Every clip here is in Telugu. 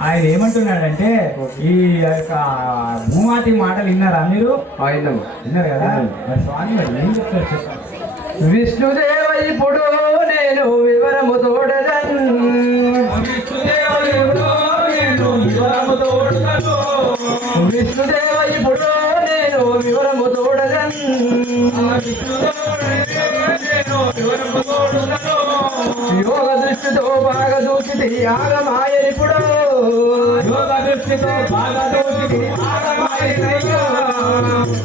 ఆయన ఏమంటున్నాడంటే ఈ యొక్క భూమాతి మాటలు విన్నారా మీరు? విన్నారు కదా. మరి స్వామి మరి ఏం చెప్తారు చెప్పండి. విష్ణుదేవ ఇప్పుడు నేను వివరము తోడదన్ విష్ణుదేవ ఇప్పుడు నేను వివరము తోడదన్ యోగ దృష్టితో బాగా దూకితే ఆగమాయనిప్పుడు యోగ దృష్టితో బాగా దూకితే ఆగమాయనయ్యా.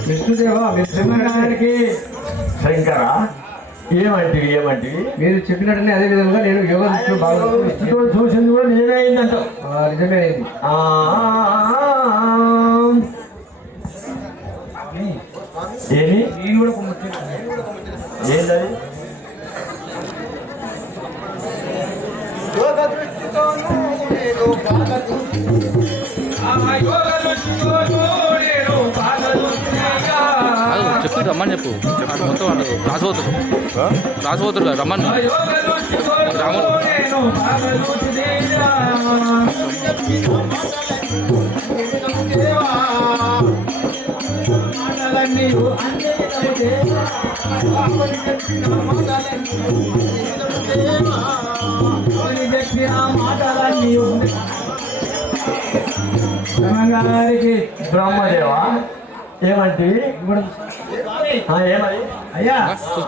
విష్ణుదేవ విష్ణునారాయణకి శంకర ఏమంటివి మీరు చెప్పినట్టునే అదే విధంగా నేను యోగ దృష్టిలో బాగా చూసింది కూడా నిజమే అయిందంట. నిజమే అయింది. ఏమి నేను కూడా ఒక ముచ్చట ఏంటది? చెప్పు రమ్మని చెప్పు మొత్తం రాసిపోతారు కదా రమ్మని రాముడు బ్రహ్మదేవా ఏమంటివి? ఏమది? అయ్యా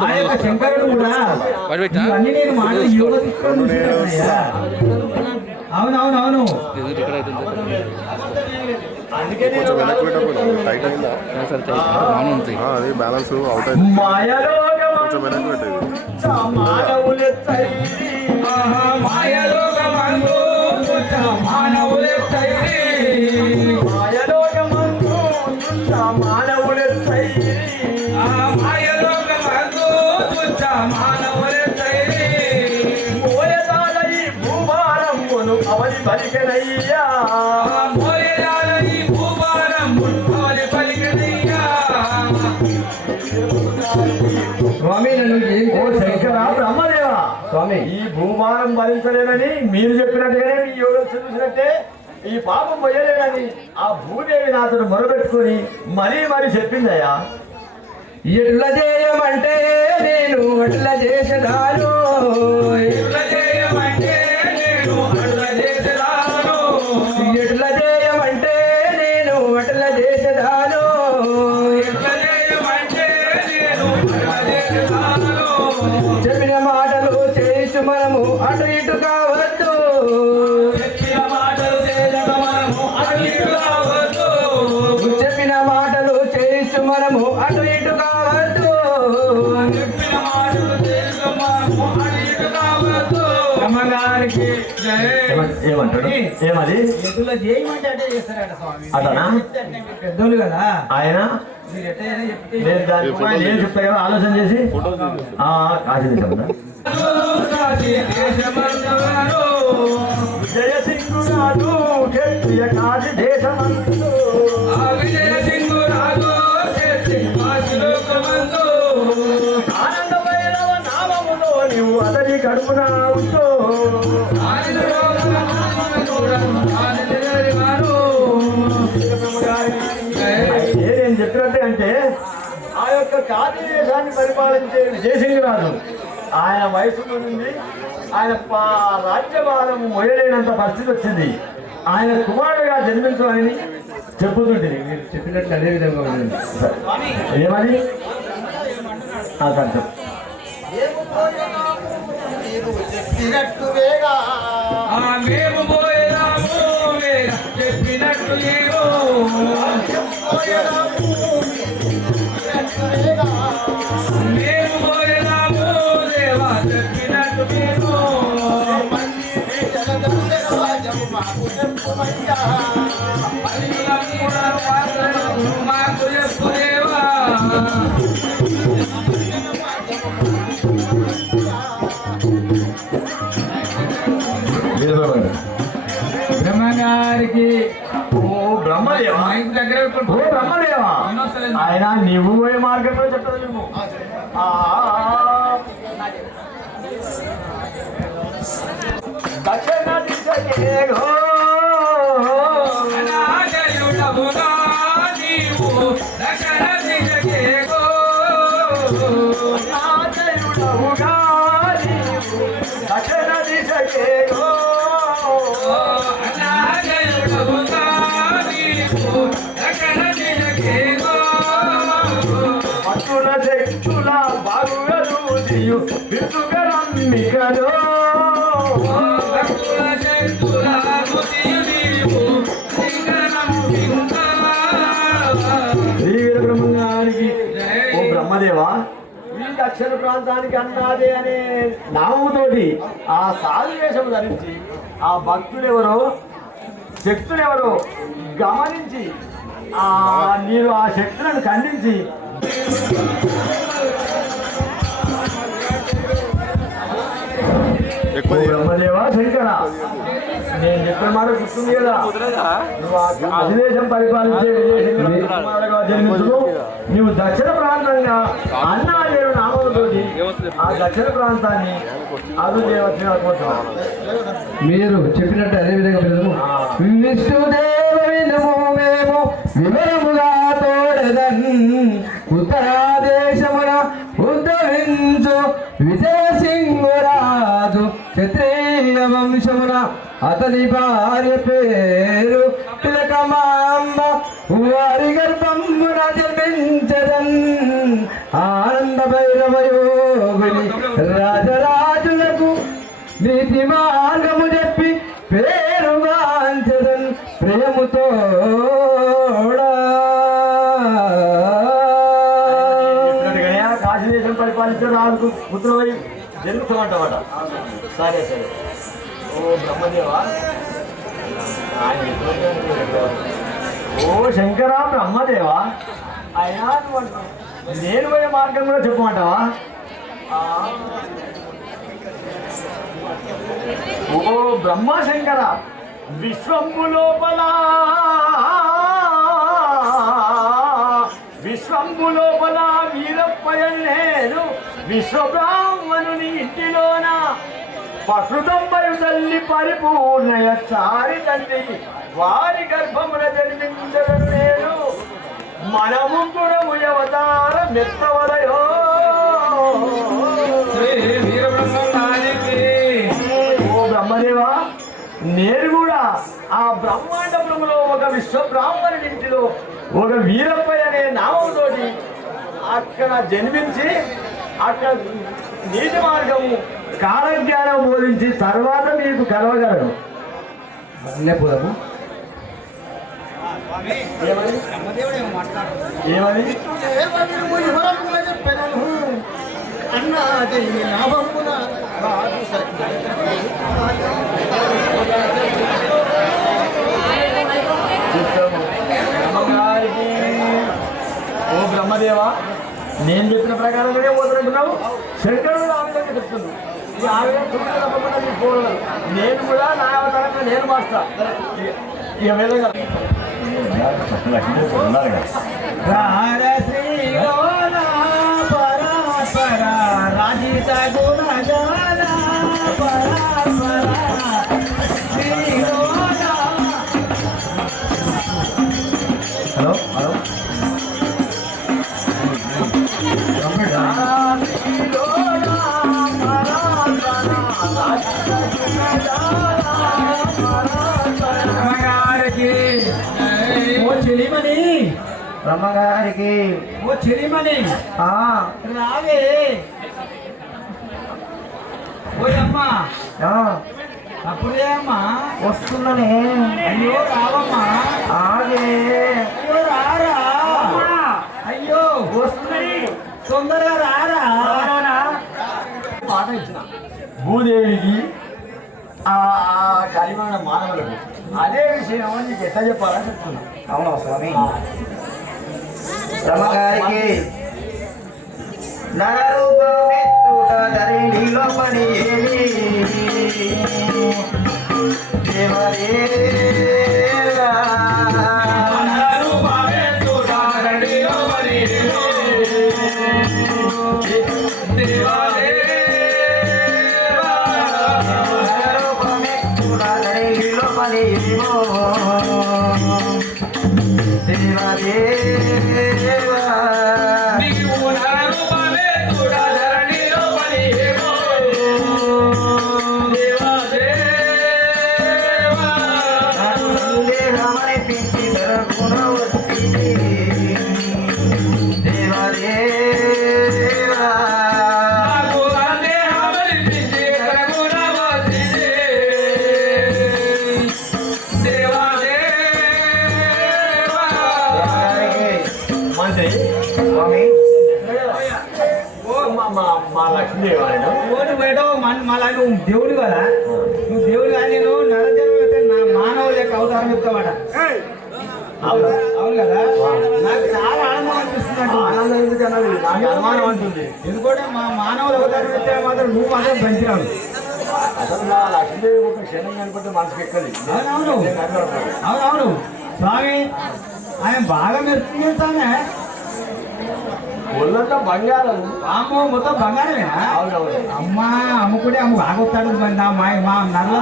ఆ యొక్క శంకరుడు కూడా ఇవన్నీ నేను మాటలు యోగ దృష్టిలో చూశానయ్యా. అవునవునవును. అవని పలికనయ్యా స్వామి నన్ను ఓ శంకర బ్రహ్మదేవా స్వామి ఈ భూమానం భరించలేనని మీరు చెప్పినట్టుగానే మీ యోగం చూసినట్టే ఈ పాపం పోయలేనని ఆ భూదేవి నాతోడు మొరబెట్టుకొని మరీ చెప్పిందయ్యా. ఎట్లా చేయమంటే నేను అట్లా చేసేదాను ఎట్లా చేయమంటే నేను అట్లా చేసేదాను చెప్పిన మాటలు చేసి మనము అటు ఇటు కావద్దు చెప్పిన మాటలు చేసి మనము అటు ఇటు కావద్దు అమ్మగారికి ఏమంటాడు? ఏమది? ఎదుల చేయమంటే అంటే చేస్తారట స్వామి. అతనా పెద్దోళ్ళు కదా ఆయన? మీరు ఎట్టయినా చెప్తే నేను చెప్తా కదా ఆలోచన చేసి ఆశించకుండా జయసింగురాజు క్షత్రియ కాశీ దేశమందు ఆనందమైన నామములో నీవు అతని కడుపున ఉంటూ నేను చెప్పినట్టే అంటే ఆ యొక్క కాశీ దేశాన్ని పరిపాలించే విజయసింగరాజు ఆయన వయసులో నుండి ఆయన రాజ్యభారం మొయలేనంత పరిస్థితి వచ్చింది. ఆయన కుమారుడుగా జన్మించాలని చెప్పుతుంటుంది. మీరు చెప్పినట్టు అదే విధంగా ఉంటుంది. ఏమని చెప్పు. చెప్పినట్టు వేగా చెప్పినట్టు మాకు చెప్పుమయ్యా మాకు చెప్పుదేవా బ్రహ్మగారికి బ్రహ్మదేవా దగ్గర ఓ బ్రహ్మదేవా ఆయన నీవు పోయే మార్గంలో చెప్తాను నువ్వు దక్షిణ దిశ నాయకుడవుగా నీవు దక్షిణ దిశకేగో భక్తుల శక్తుల బాగుగలు నీయు విసుగరమ్మికలో శ్రీవీర బ్రహ్మగారికి ఓ బ్రహ్మదేవా ఈ దక్షిణ ప్రాంతానికి అన్నాదే అనే నామముతోటి ఆ సాధు వేషము ధరించి ఆ భక్తులెవరో శక్తులెవరో గమనించి మీరు ఆ శక్తులను ఖండించి బ్రహ్మదేవా శంకర నేను చెప్పిన మాట గుర్తుంది కదా నువ్వు ఆ అధిదేశం పరిపాలించే విదేశంగా జన్మించుకు నువ్వు దక్షిణ ప్రాంతంగా అన్నాదేవు నామంతో ఆ దక్షిణ ప్రాంతాన్ని అదుదేవచ్చుకుంటున్నావు. మీరు చెప్పినట్టు అదే విధంగా విష్ణుదేవ వినుము మేము వివరముగా తోడదన్ ఉత్తరాదేశమున ఉద్ధవించు విజయసింహరాజు క్షత్రియ వంశమున అతని భార్య పేరు తిలకమాంబ వారి గర్భమున జన్మించదన్ ఆనంద భైరవ యోగుని రాజరాజులకు నీతి మార్గము చెప్పి పేరుగాంచదన్ ప్రేమతో కాశీదేశం పరిపాలించే రాజుకు పుత్రులై జన్మించమంటామాట. సరే సరే ఓ బ్రహ్మదేవా ఓ శంకర బ్రహ్మదేవా అయినా నేను పోయే మార్గం కూడా చెప్పమంటావా? ఓ బ్రహ్మశంకర విశ్వంబు లోపల వీరప్పయ నేను విశ్వబ్రాహ్మణుని ఇంటిలోన ప్రకృతంపై తల్లి పరిపూర్ణయ చారి తల్లి వారి గర్భమున జన్మించదను నేను మనము కూడా అవతార మెత్తవలయో ఓ బ్రహ్మదేవా నేను కూడా ఆ బ్రహ్మాండంలో ఒక విశ్వబ్రాహ్మణుడి ఇంటిలో ఒక వీరప్పయ్య అనే నామంతోటి అక్కడ జన్మించి అక్కడ నీతి మార్గము కాలజ్ఞానం బోధించి తర్వాత మీకు కలవగలరు. పోదాము. ఏమని వివరముగా చెప్పెదను అన్నాది నామమున రాజు బ్రహ్మగారికి ఓ బ్రహ్మదేవా నేను చెప్పిన ప్రకారంగానే పోతున్నట్టున్నావు. శంకరుడు ఆ విధంగా చెప్తున్నావు. ఈ ఆ విధంగా తప్పకుండా నీకు పోగలరు. నేను కూడా నా అవతారంగా నేను మాస్తా ఇక విధంగా హలో హలో చెలిమని బ్రహ్మగారికి ఓ చెలిమని రావే ఓయమ్మా అప్పుడే అమ్మా వస్తుందనే అయ్యో రావమ్మా ఆగే అయ్యో రారా అయ్యో వస్తుంది తొందరగా రారా మాట ఇచ్చిన భూదేవికి ఆ కలిమాన మానవులకు అదే విషయం నీకు ఎట్లా చెప్పాలని చెప్తున్నా. అవునా స్వామి? బ్రహ్మగారికి నరరూపమెత్తుట ధరణిలో పని దేవదేవా దేవదేవా కోటి పోయటం మళ్ళా నువ్వు దేవుడు కదా నువ్వు దేవుడు కానీ నేను నరజన్మ అయితే నా మానవుల యొక్క అవతారం చెప్తామాట అవును అవును కదా నాకు చాలా ఆనందం అనిపిస్తుంది ఆనందం ఎందుకన్నది నాకు అనుమానం అంటుంది. ఎందుకంటే మా మానవుల అవతారం ఇస్తే మాత్రం నువ్వు మాత్రం పెంచినావు అసలు నా లక్ష్మీదేవి ఒక క్షణం కనిపితే మనసుకి ఎక్కది. అవునవును అవునవును స్వామి ఆయన బాగా మెరుస్తానే ఒళ్ళంతా బంగారం. అమ్మో మొత్తం బంగారమేనా అవునవును. అమ్మా అమ్ముకుంటే అమ్ము ఆగొస్తాడు మా నల్ల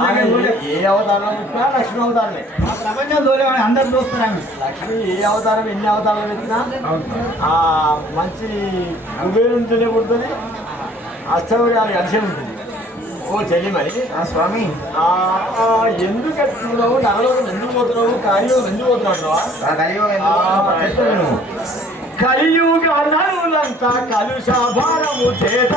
ఏ అవతారం ఇచ్చినా లక్ష్మీ అవతారమే. మా ప్రపంచం దూరం అందరు చూస్తారు ఆమె లక్ష్మి ఏ అవతారం ఎన్ని అవతారాలు ఎత్తినా అవును ఆ మంచి కుబేరుంటేనే పుడుతుంది, అష్టౌర్యాలు కలిసే ఉంటుంది. ఓ చెల్లిమని స్వామి ఎందుకు ఎత్తున్నావు, నరలోకం ఎందుకు పోతున్నావు, కార్యం ఎందుకు పోతున్నావు? కలియుగలంతా కలుషభారము చేత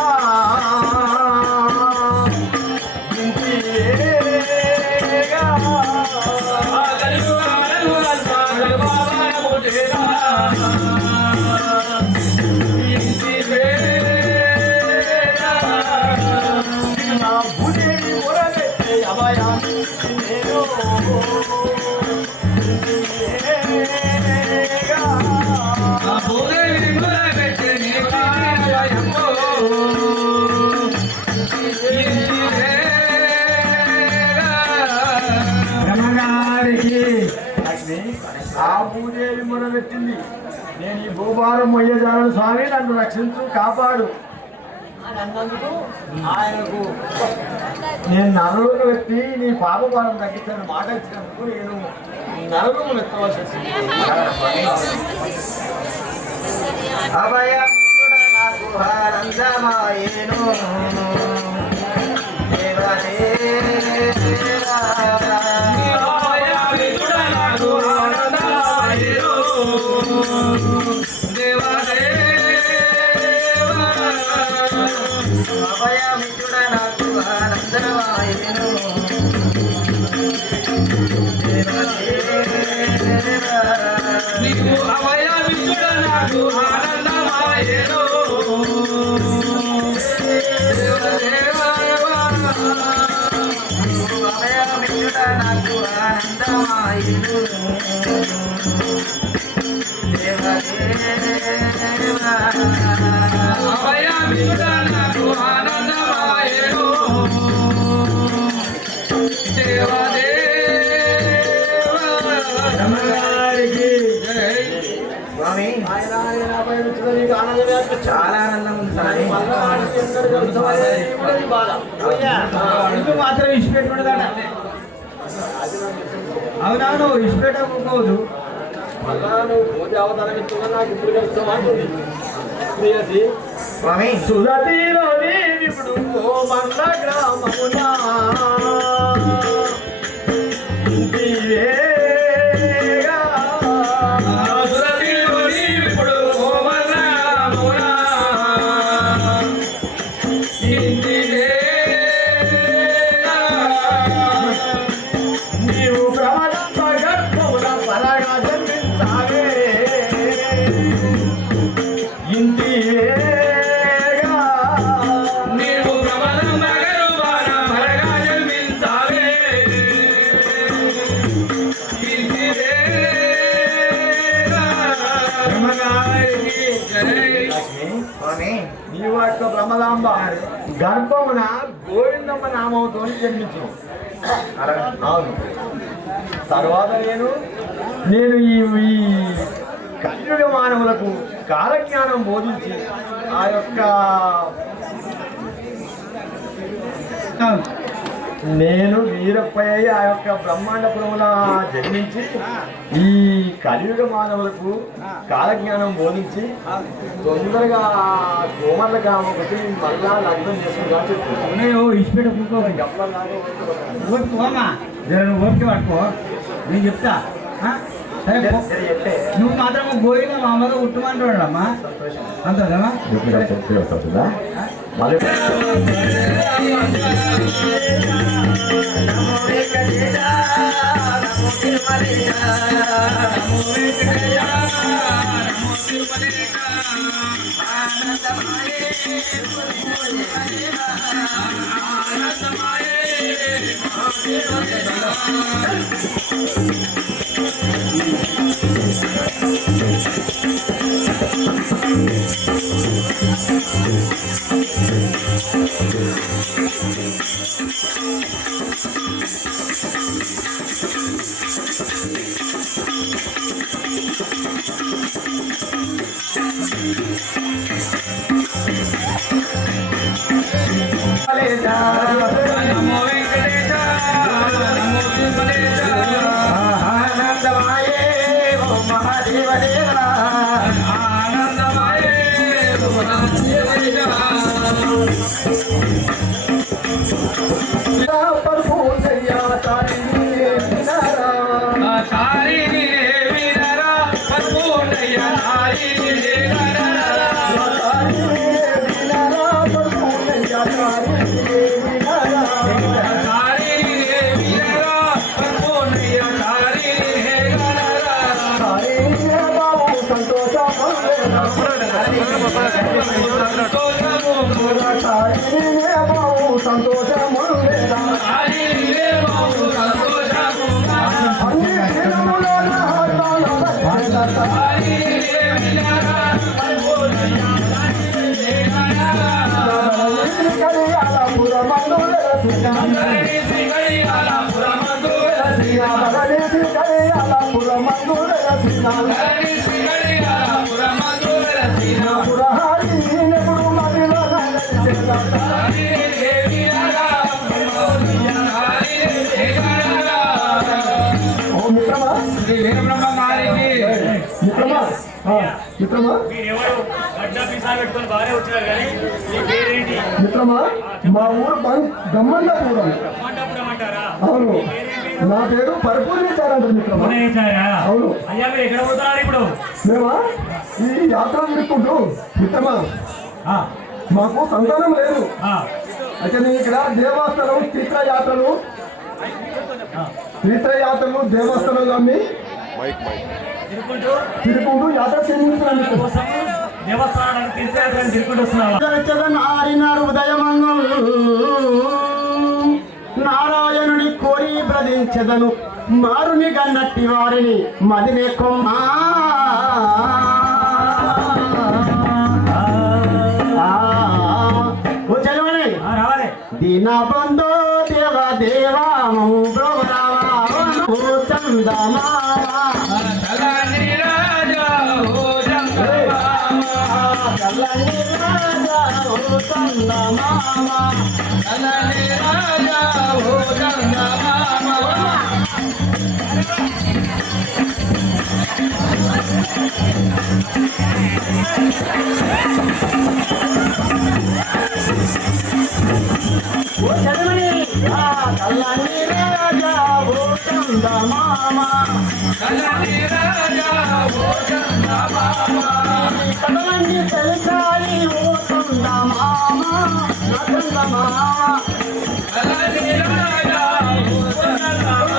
భూదేవి మొరబెట్టే అభయాన్ని ఆ భూదేవి మొరబెట్టింది, నేను ఈ భూభారం మొయ్యజాలను స్వామి నన్ను రక్షించు కాపాడు అని అన్నందుకు ఆయనకు నేను నరలోకి వ్యక్తి నీ పాపభారం తగ్గించాను మాట ఇచ్చినందుకు నేను నరలోకి ఎత్తవలసి వచ్చింది. అభయ నాకు ఆనందమాయేను అభయమిచుడ నాకు ఆనందమాయేను నీకు అభయమిచ్చుడ నాకు ఆనందమాయేను అభయమిచుడ నాకు ఆనందమాయేను అభయమిచ్చుడ నాకు ఆనందమాయేను స్వామి ఆయన అభయమిచ్చుడ నీకు ఆనందమే అనిపించింది. చాలా ఆనందం ఉంది స్వామి. మళ్ళా ఆనందం ఎక్కడ కలుగుతామని ఇది బాధ. ఇల్లు మాత్రం ఇష్టపెట్టుకుంటుందట అవునవును ఇష్టపెట్టకపోదు మళ్ళా నువ్వు పూజ అవతారం ఇస్తున్నా నాకు ఇప్పుడు కలుస్తావా అంటుంది. ప్రియసి స్వామి సురతిలోని ఇప్పుడు ఓ మండ గ్రామమునా ఇంటివేగా సురతిలోని ఇప్పుడు ఓమరామునా ఇంటివేగా నీవు ప్రమదంబ గర్భమున పరగా జన్మించావే ఇంటివేగా నీవు ప్రబలం నగరువాన మరగా జన్మించావే ఇంటివేగా బ్రహ్మగారికి జై స్వామి నీవు యొక్క బ్రహ్మదాంబ గర్భమున గోవిందమ్మ నామంతో జన్మించు. అవును. తర్వాత నేను ఈ కలియుగ మానవులకు కాలజ్ఞానం బోధించి ఆ యొక్క నేను వీరప్పయ్య ఆ యొక్క బ్రహ్మాండపురమున జన్మించి ఈ కలియుగ మానవులకు కాలజ్ఞానం బోధించి తొందరగా కోమర్ల గ్రామం వచ్చి మళ్ళా లగ్నం చేసుకుంటా చెప్తున్నాను. ఉన్నాయో ఇష్టపెట్టుకో ఓపికోమా జర నువ్వు ఓపిక పట్టుకో నేను చెప్తా ఆ? సరే పో. నువ్వు మాత్రం గోయిన మా అమ్మగా ఉట్టుమంటాడమ్మా అంతేదమ్మా మళ్ళీ ఆనంద నమో వెంకటేశ నమో తిరుమలేశ ఆనందమాయే ఓ మహాదేవదేవా ఆనందమాయే పరుపు చెయ్యా తారిణి తారిణి వీరరా పర్పూర్ణయ్య తారిణి మిత్రమా మీరెవరు గడ్డ పిసాలు పెట్టుకొని బాగానే వచ్చినారు కానీ మీ పేరేంటి? మిత్రమా మా ఊరు గమ్మండాపురం. మండపురం అంటారా? అవును, నా పేరు పరిపూర్ణించారంటారు మిత్రమా. పూర్ణేశారా? అవును. అయ్యా మీరు ఎక్కడ పోతున్నారు ఇప్పుడు? మేమా ఈ యాత్ర తిరుక్కుంటూ మిత్రమా మాకు సంతానం లేదు. అయితే నేను ఇక్కడ దేవస్థానం తీర్థయాత్రలు దేవస్థానాలన్నీ తిరుక్కుంటూ యాత్ర చేయించుకున్నాను. దేవస్థానానికి తీర్థయాత్రని తిరుగుకుంటూ వస్తున్నావా? ఉదయమంగం నారాయణుడి కోరి బ్రదించెదను మారుని గన్నట్టి వారిని మదినే కొమ్మా రావాలి. దీనబంధో దేవ దేవాము చందమా చలని రాజా ఓ చల్లని రాజా ఓ చందమా చలని రాజా ఓ చందమామ చల్లని రాజా ఓ చందమామ చలని రాజా ఓ చందమామ కళ్ళని తెలిసాలి ఓ చందమామ చందమామ చలని రాజా ఓ చందమామ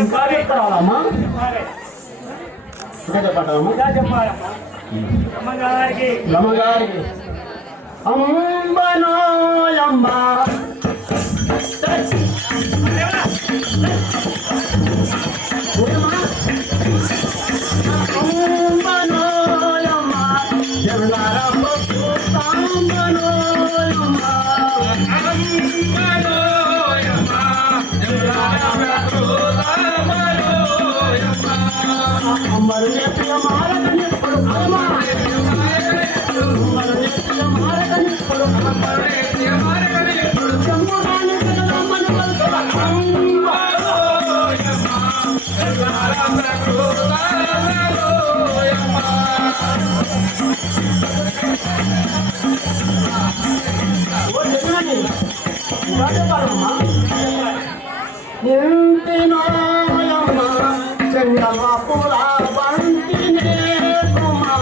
ఇంకా చెప్తారాలమ్మా ఇంకా చెప్పాలమ్మా ఇంకా చెప్పాలమ్మా అమ్మగారికి రమగారికి అంబనోయమ్మ అంబనోయమ్మ జరులారమ్మ అంబనోయమ్మ అమ్మరు నేర్పిన మారకనిప్పుడు అమ్మ అమ్మరు నేర్పిన మారకనిప్పుడు జమ్మురాని పిల్లలమ్మని పలుకుల అమ్మ ఓ జగనని ఇంకా చెప్పాలమ్మా ఇంటినోయమ్మ చెంగవ పుల బంటినే కుమా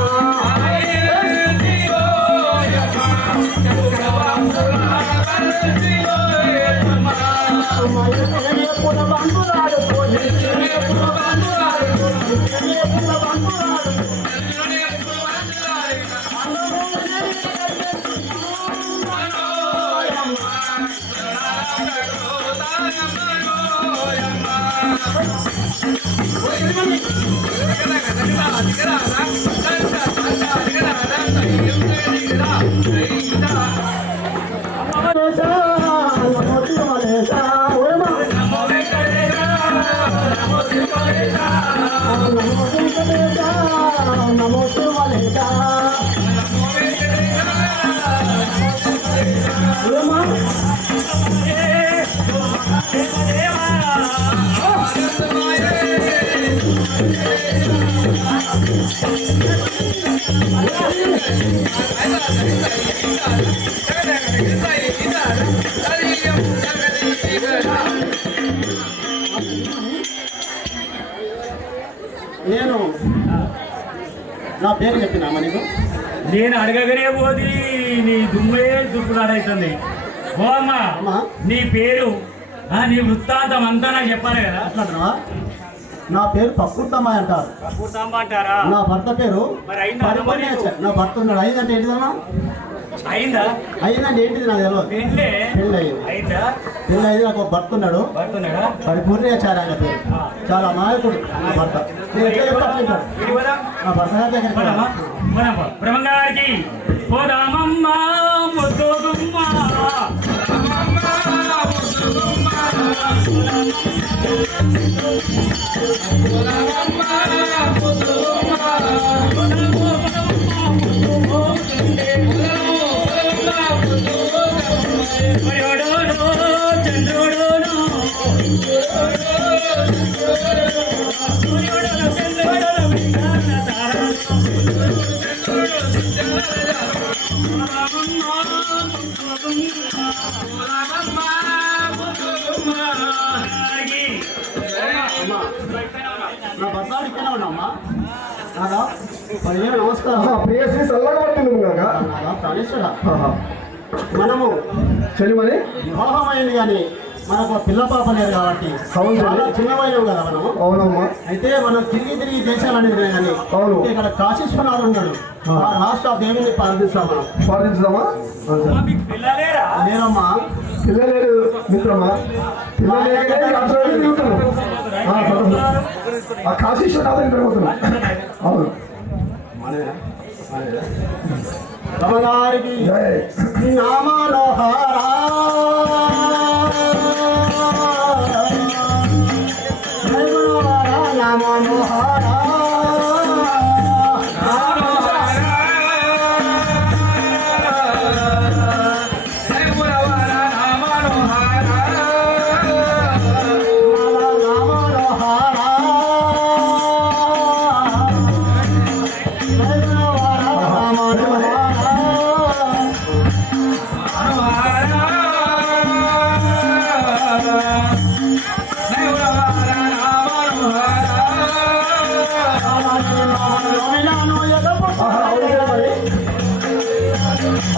నమో శివాలేశ నేను నా పేరు చెప్పినామా నీకు? నేను అడగగానే పోది నీ దుమ్మే దుప్పులాడైతుంది. ఓ అమ్మ, అమ్మా. నీ పేరు నీ వృత్తాంతం అంతా నాకు చెప్పాలి కదా. మాట్లాడుతున్నావా? నా పేరు పక్కుర్తమ్మాయి అంటారు. పూర్తమ్మ అంటారా? నా భర్త పేరు మరి అయిందా? పరిపూర్ణ. నా భర్త ఉన్నాడు. అయిందంటే ఏంటిదమ్మా? అయిందా? అయిందంటే ఏంటిది నాకు తెలియదు. పెళ్ళే పెళ్ళి అయింది. అయిందా? పెళ్ళి అయింది. నాకు ఒక భర్త ఉన్నాడు. పడుతున్నాడా? పరిపూర్ణాచార్య ఆయన పేరు. చాలా అమాయకుడు నా భర్త. నేను ఎట్లా చెప్తా అట్లా వింటాడు. ఇది పోదాం. నా భర్త గారి దగ్గరికి పోదామా? పోదాం పో. బ్రహ్మంగారికి పోదామమ్మ ముద్దుగుమ్మ. నా భర్త ఇక్కడ ఉన్నామ్మా. నాదా పదివేలు నమస్కారం. ప్రియశ్రీ చల్లగా పట్టింది కాక నాదా ప్రాణేశ్వర. మనము చెలిమని వివాహమైంది కానీ మనకు పిల్ల పాప లేదు కాబట్టి అవును. చాలా చిన్నవైనవు కదా మనము. అవునమ్మా. అయితే మనం తిరిగి దేశాలు అనేది కానీ అవును. ఇక్కడ కాశీశ్వరనాథ్ ఉన్నాడు. ఆ రాష్ట్ర దేవుని ప్రార్థిస్తాం మనం. పాటించుదామా? మీకు పిల్లలేరా? నేనమ్మా పిల్లలేడు మిత్రమా. పిల్లలేకనే రాష్ట్రానికి తిరుగుతున్నాం. ఆ కాశీశ్వరనాథని పెరుగుతున్నాం. అవును. రమగారికి జై. నామనోహారా నామనోహారా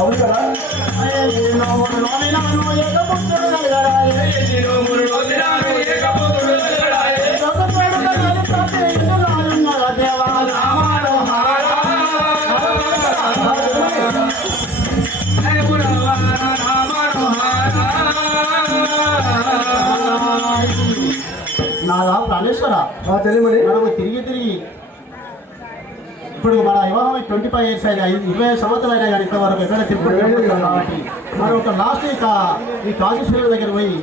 అవును కదా. నాదా ప్రాణేశ్వర. చెలిమని మనము తిరిగి ఇప్పుడు మన వివాహం 25 years అయినా 25 సంవత్సరాలు అయినా కానీ ఇంతవరకు ఎక్కడ తిరుపతి కాబట్టి మనం ఒక లాస్ట్ ఈ కాశీశ్వరుల దగ్గర పోయి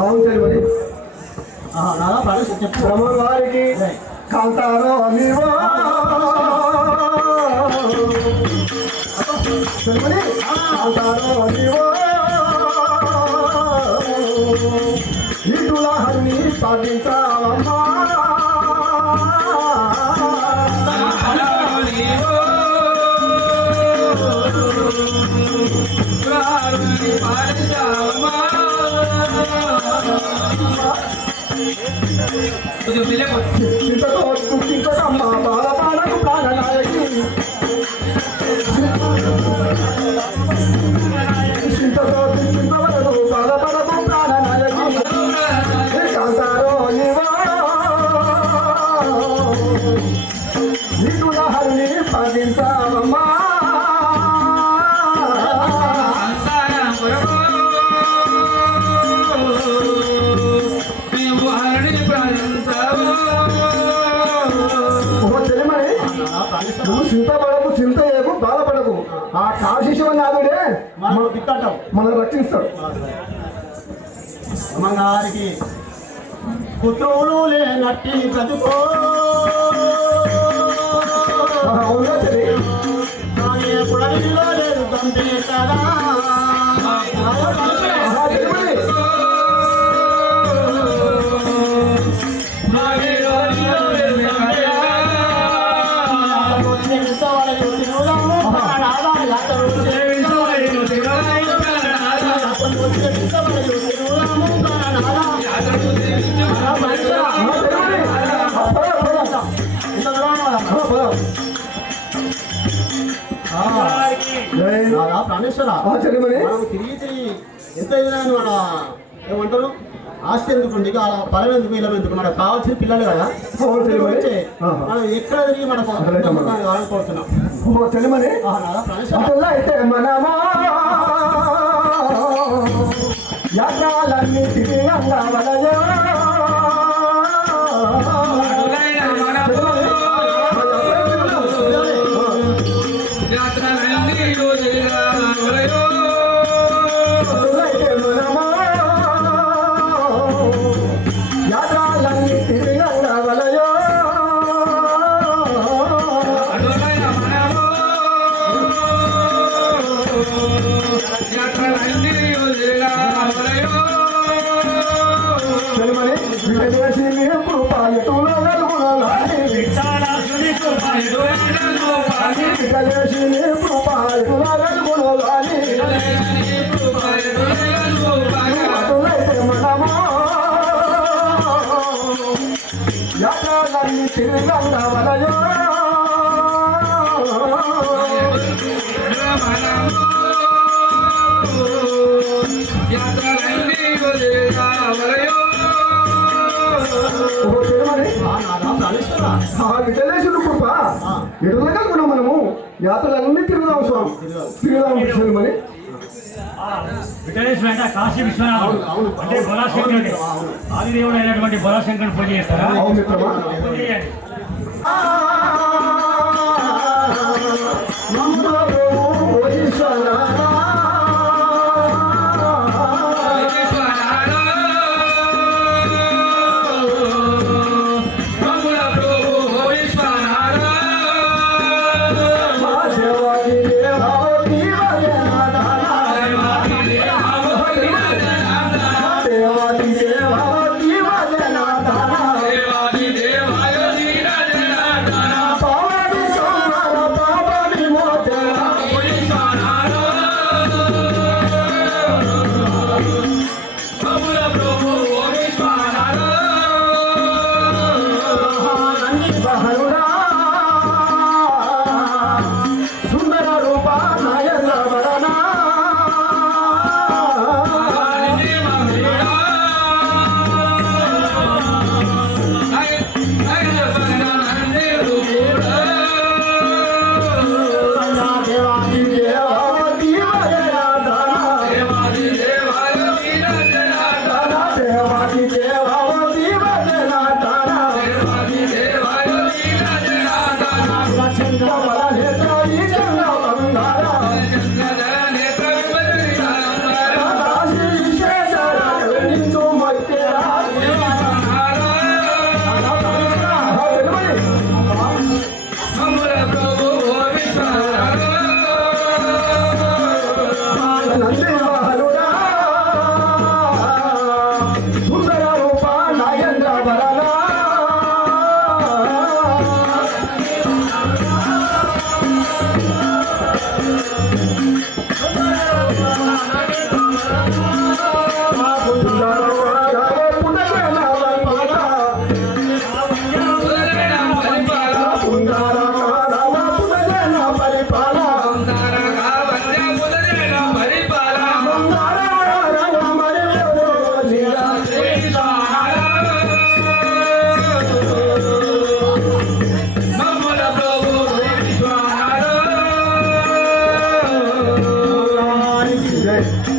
అవును చెలిమని. నాదా ప్రాణేశ్వర చెప్పు. బ్రహ్మగారికి కాంతారో నీవో చెలిమని. కాంతారో నీవో ఇటులహన్ని సాధించావమ్మా. చింతతో దుఃఖించకమ్మా బాలబాలకు ప్రాణనాయకి. చింతతో చింతవరకు బాధపడకు ప్రాణనాయకి కాంతారో నీవో నీకు నా హరిని పాటించావమ్మా నువ్వు చింతపడకు చింత ఏకు బాధపడకు ఆ కాశీశివనాథుడే మనం దిక్కంటాం మనం రక్షిస్తాడు అమ్మగారికి పుత్రులు లేనట్టి బ్రతుకో అవునా సరే కానీ పుడవిలో లేదు తండ్రి కదా ప్రాణేశ్వర చెల్లిమని మనం తిరిగి తిరిగి ఎంత ఎదిరాని మన ఏమంటారు ఆస్తి ఎందుకు ఇక పొలం ఎందుకు ఇలా ఎందుకు మనకు కావాల్సిన పిల్లలు కదా వచ్చే మనం ఎక్కడ తిరిగి మనకు కోరుతున్నాం ఓ చెల్లిమని అట్లా అయితే మనమా యాత్రలన్నీ తిరిగి వలయో విఠలేశ్వరుడు కృప ఎటుదగలుగున్నాం మనము యాత్రలన్నీ తిరుగుదాం స్వామి తిరుగుదాం చెల్లిమని విఠలేశ్వరుడు అంటే కాశీ విశ్వనాథుడు అంటే బొలాశంకరుడు ఆదిదేవుడు అయినటువంటి బొలాశంకరుడు పూజ చేస్తారా అవును మిత్రమా పూజ చేయండి దేవాది దేవాయ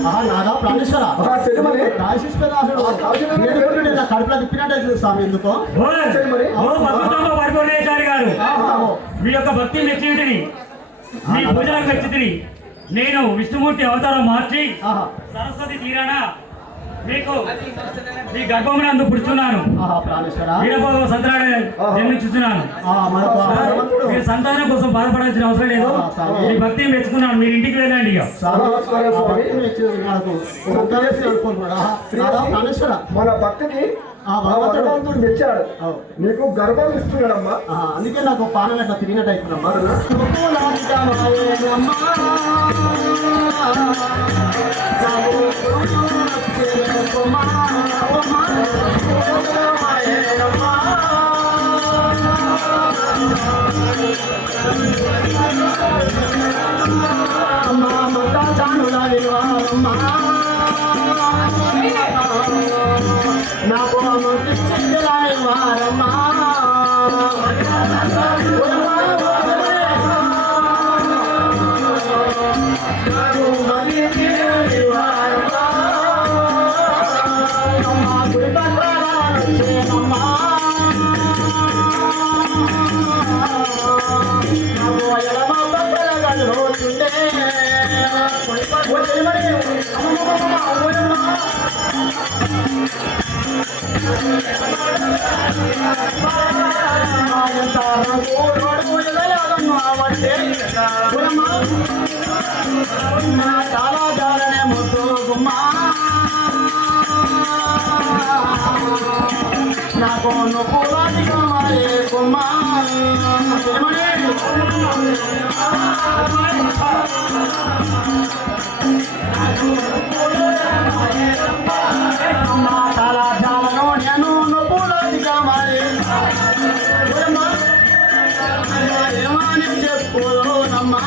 నాదా ప్రాణేశ్వర చెల్లిమని నా కడుపులో తిప్పినట్టు స్వామి ఎందుకో పద్మనాభాచారి గారు మీ యొక్క భక్తి మెచ్చింటిని మీ పూజలకు మెచ్చింటిని నేను విష్ణుమూర్తి అవతారం మార్చి సరస్వతి తీరాన మీకు మీ గర్భమునందు పుడుతున్నాను. ప్రాణేశ్వర వీరభోగ సంతానం జన్మించుతున్నాను. మీరు సంతానం కోసం బాధపడాల్సిన అవసరం లేదు. మీ భక్తిని మెచ్చుకున్నాను. మీరు ఇంటికి వెళ్ళండి. మన భక్తికి భగవంతుడు మెచ్చాడు. నీకు గర్వం ఇస్తున్నాడమ్మా. అందుకే నాకు పానం ఎట్లా తిరిగినట్టు అవుతుందమ్మా. నాకు వారమ్మా చాలా జాలనే ముద్దు గుమ్మా నాకు నువ్వు రాజుగా మారే గుమ్మా చాలా జాలను నేను నువ్వు రాజుగా మారే ఏమని చెప్పునమ్మా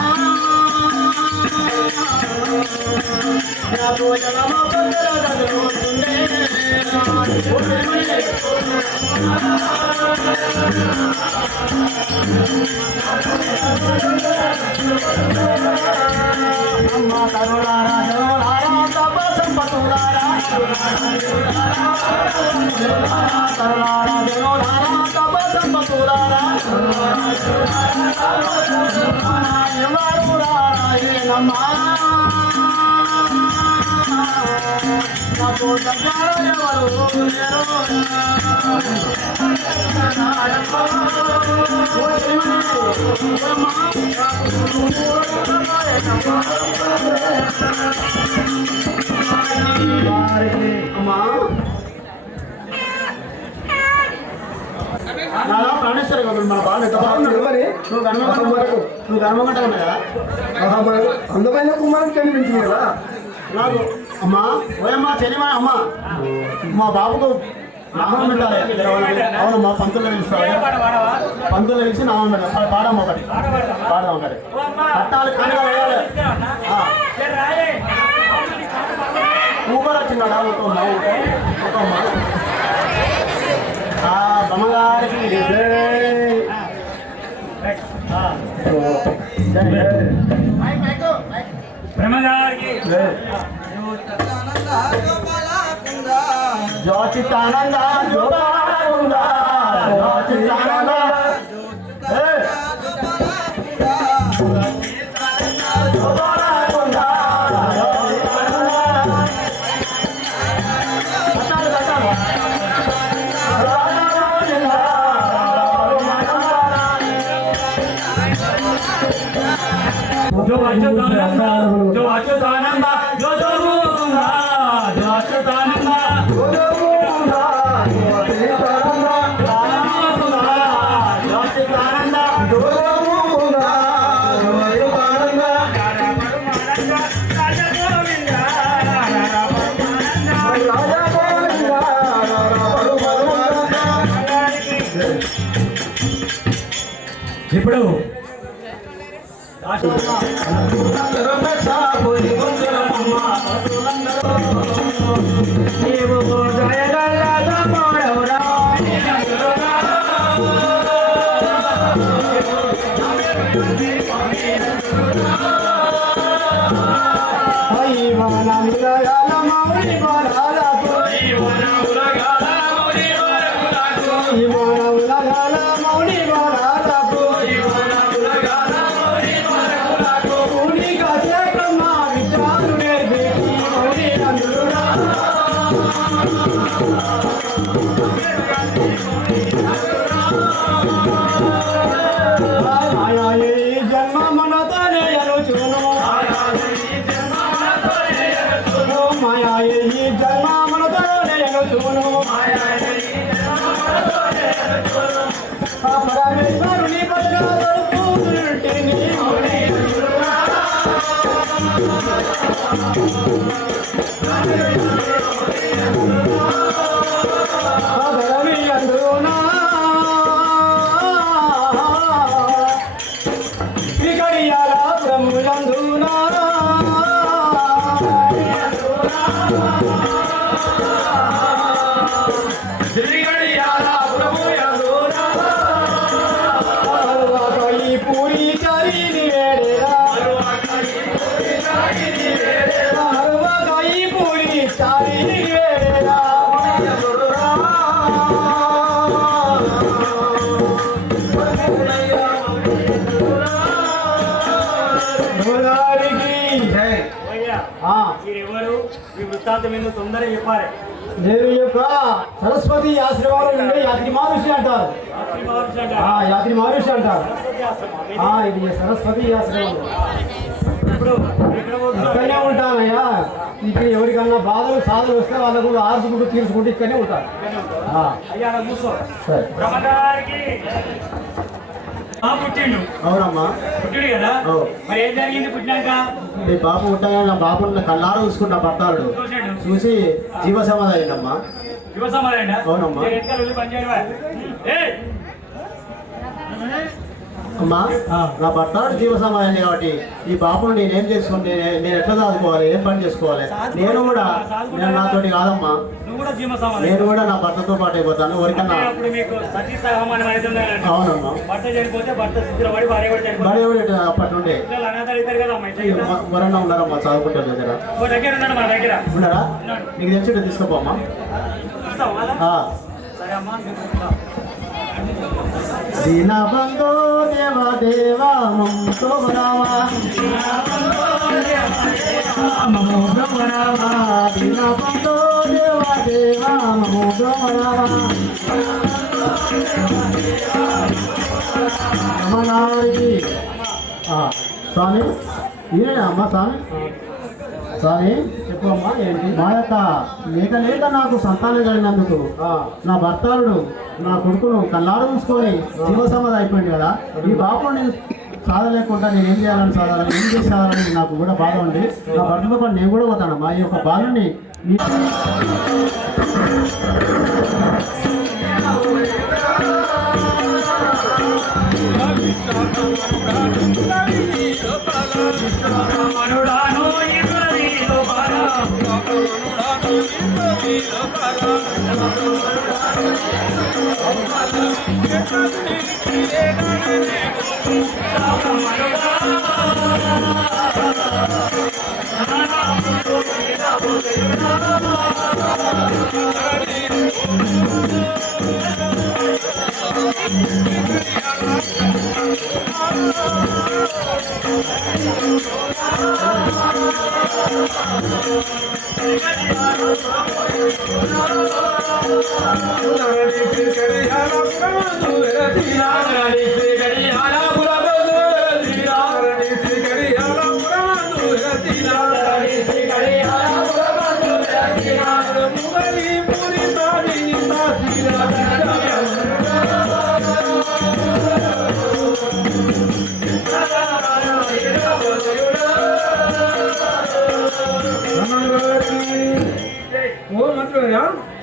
నాకు జనమ పక్కలే అమ్మ తరులారా జనులారా తప సంపతులారా తరులారా జనులారా తప సంపతులారా ఎవరు రాయేనమ్మా నాకు దగ్గర ఎవరు లేరు అమ్మా నాలా ప్రాణేశ్వర మన బాగా ఎంత బాగుంది మరి. నువ్వు గర్వమంటా ఉన్నాయా అందమైన కుమారం కనిపించింది కదా నాకు అమ్మా ఓయమ్మా చెల్లిమా అమ్మా మా బాబుకు నామం పెట్టాలి. అవునమ్మా పంతులు పిలుస్తావా? పంతులు పిలిచి నామం పెట్టాలి. పాడమ్మ ఒకటి పాడదాం ఒకటి కట్టాలి కనుక వేయాలి. ఊబర్ వచ్చిందా ఊకమ్మా ఊకమ్మా బ్రహ్మగారికి బ్రహ్మగారికి జ్యోతితానంద జోబాకుంద జ్యోతితానంద जो अच्युतानंद जो अच्युतानंद जो जो मुकुंद जो अच्युतानंद जो जो मुकुंद जो अच्युतानंद जो अच्युतानंद जो जो मुकुंद जो अच्युतानंद राजा गोविंद राजा गोविंद ఇప్పుడు వనములగాల మౌని వనాలకు ఈ వనములగాల మౌని వనములకు ఈ వనములగాల మౌని వనాలకు ఈ వనములగాల మౌని వనములకు పూని కాసేకమ్మ విచారుడే దేవి మౌని నందురా మాయాయే జన్మ మనతనే అనుచును మాయాయే జన్మ మనతనే అనుచును ఆ పరమేశ్వరుని పదనాలు పూర్తిని మౌని నందురా భగవీ అందునా శ్రీకడియాల బ్రహ్మలందునా శ్రీగడియాల ప్రభుయందునా ఈ పూరి చరిని వేడేరా ఈ పూరి చారిని వేడేరా గోదావరికి మీరెవరు మీ వృత్తాంతం ఏందో తొందరగా చెప్పాలి. నేను యొక్క సరస్వతి ఆశ్రమంలో ఉండే యాత్రి మహర్షి అంటారు. యాత్రి మహర్షి అంటారు. ఇది సరస్వతి ఆశ్రమం. ఇప్పుడు ఎక్కడ పోతున్నారు? ఇక్కడనే ఉంటానయ్యా. ఇక్కడ ఎవరికన్నా బాధలు సాధలు వస్తే వాళ్ళకు ఆర్చుకుంటూ తీర్చుకుంటూ ఇక్కడనే ఉంటారు. అయ్యా అక్కడ కూర్చో. సరే. బ్రహ్మగారికి పుట్టిండు అవునమ్మా. పుట్టిడు కదా, ఓ. మరి ఏం జరిగింది పుట్టినాక? మీ బాబు ఉంటాయా? నా బాబుని కళ్ళారా చూసుకుంటా భర్తాడు చూసాడు చూసి జీవ సమాధి అయిందమ్మా. యువ సమాధాన అవునమ్మా. పని చేయడమా? ఏయ్! అమ్మా నా భర్తాడు జీవ సమాధి అయింది కాబట్టి ఈ బాబును నేనేం చేసుకోండి, నేను ఎట్లా చదువుకోవాలి, ఏం పని చేసుకోవాలి? నేను కూడా నాతోటి కాదమ్మా, నువ్వు కూడా జీవ సమాధానం. నేను కూడా నా భర్తతో పాటు అయిపోతాను ఎవరికన్నా. అప్పుడు మీకు సతీ సహమానం అయితే అవునమ్మా. భర్త చనిపోతే భర్త శుద్ధిలో పడి భార్య కూడా చనిపోతే బడి ఎవరు అప్పటి నుండి పిల్లలు అనాథాలు అవుతారు కదా అమ్మ. ఇట్లా కదా. ఎవరన్నా ఉన్నారమ్మా చదువుకుంటారు దగ్గర ఓ దగ్గర ఉన్నాడు మా దగ్గర. ఉన్నారా? నీకు తెలిసి తీసుకోపోమ్మా. చూస్తావా వాళ్ళ? ఆ. సరే అమ్మా. దీనబంధో దేవ దేవా మమతో బరావా దీనబంధో దేవ దేవా మమతో బరావా రమణావరికి స్వామి ఈయన అమ్మ స్వామి. స్వామి చెప్పు అమ్మా ఏంటి? మా యొక్క లేక నాకు సంతానం కలిగినందుకు నా భర్తాలుడు నా కొడుకును కళ్ళారు చూసుకొని జీవ సమాధి అయిపోయింది కదా. ఈ బాబుని సాధలేకుండా నేను ఏం చేయాలని సాధాలని ఏం చేసి సాధాలని నాకు కూడా బాధ ఉంది. నా భర్తతో పాటు నేను కూడా పోతానమ్మా. ఈ యొక్క బాధని మనుడాను ఇవ్వరీలో బాలా.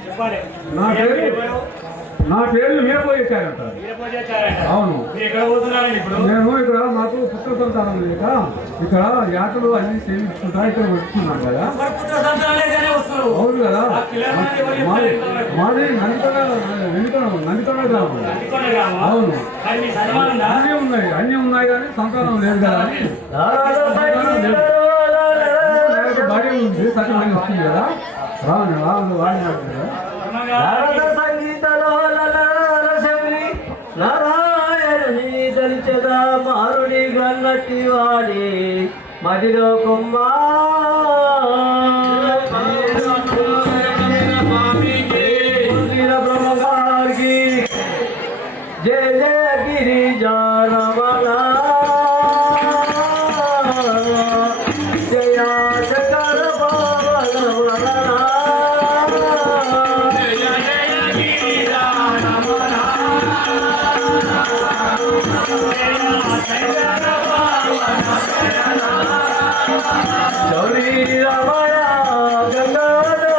చెప్పాలి. నా పేరు వీరపోయేశారంట. అవును. మీరు ఎక్కడ పోతున్నారండి ఇప్పుడు? నేను ఇక్కడ మాకు పుత్ర సంతానం లేక ఇక్కడ యాత్రలు అన్ని సేవించుకుంటా ఇక్కడ వస్తున్నాను కదా. మరి పుత్ర సంతానం లేకనే వస్తారు. అవును కదా. ఆ కిలోమీటర్ ఎవరు చెప్తారు? మాది నందికొండ గ్రామం. నదికొండ గ్రామం. అవును. కానీ మీ సన్మానం ఉందా? అన్నీ ఉన్నాయి కానీ సంతానం లేదు కదా అని వాడి ఉంది సగం వస్తుంది కదా రాను వాళ్ళు వాడినాడు నారద సంగీతలో లలరసమి నారాయణుని దలిచదా మారుడి గన్నట్టి వాడి మదిలో కొమ్మా బ్రహ్మగారికి జయ జయ గిరిజారమణ జయ శంకర పావన గౌరీ రమణ గంగాధర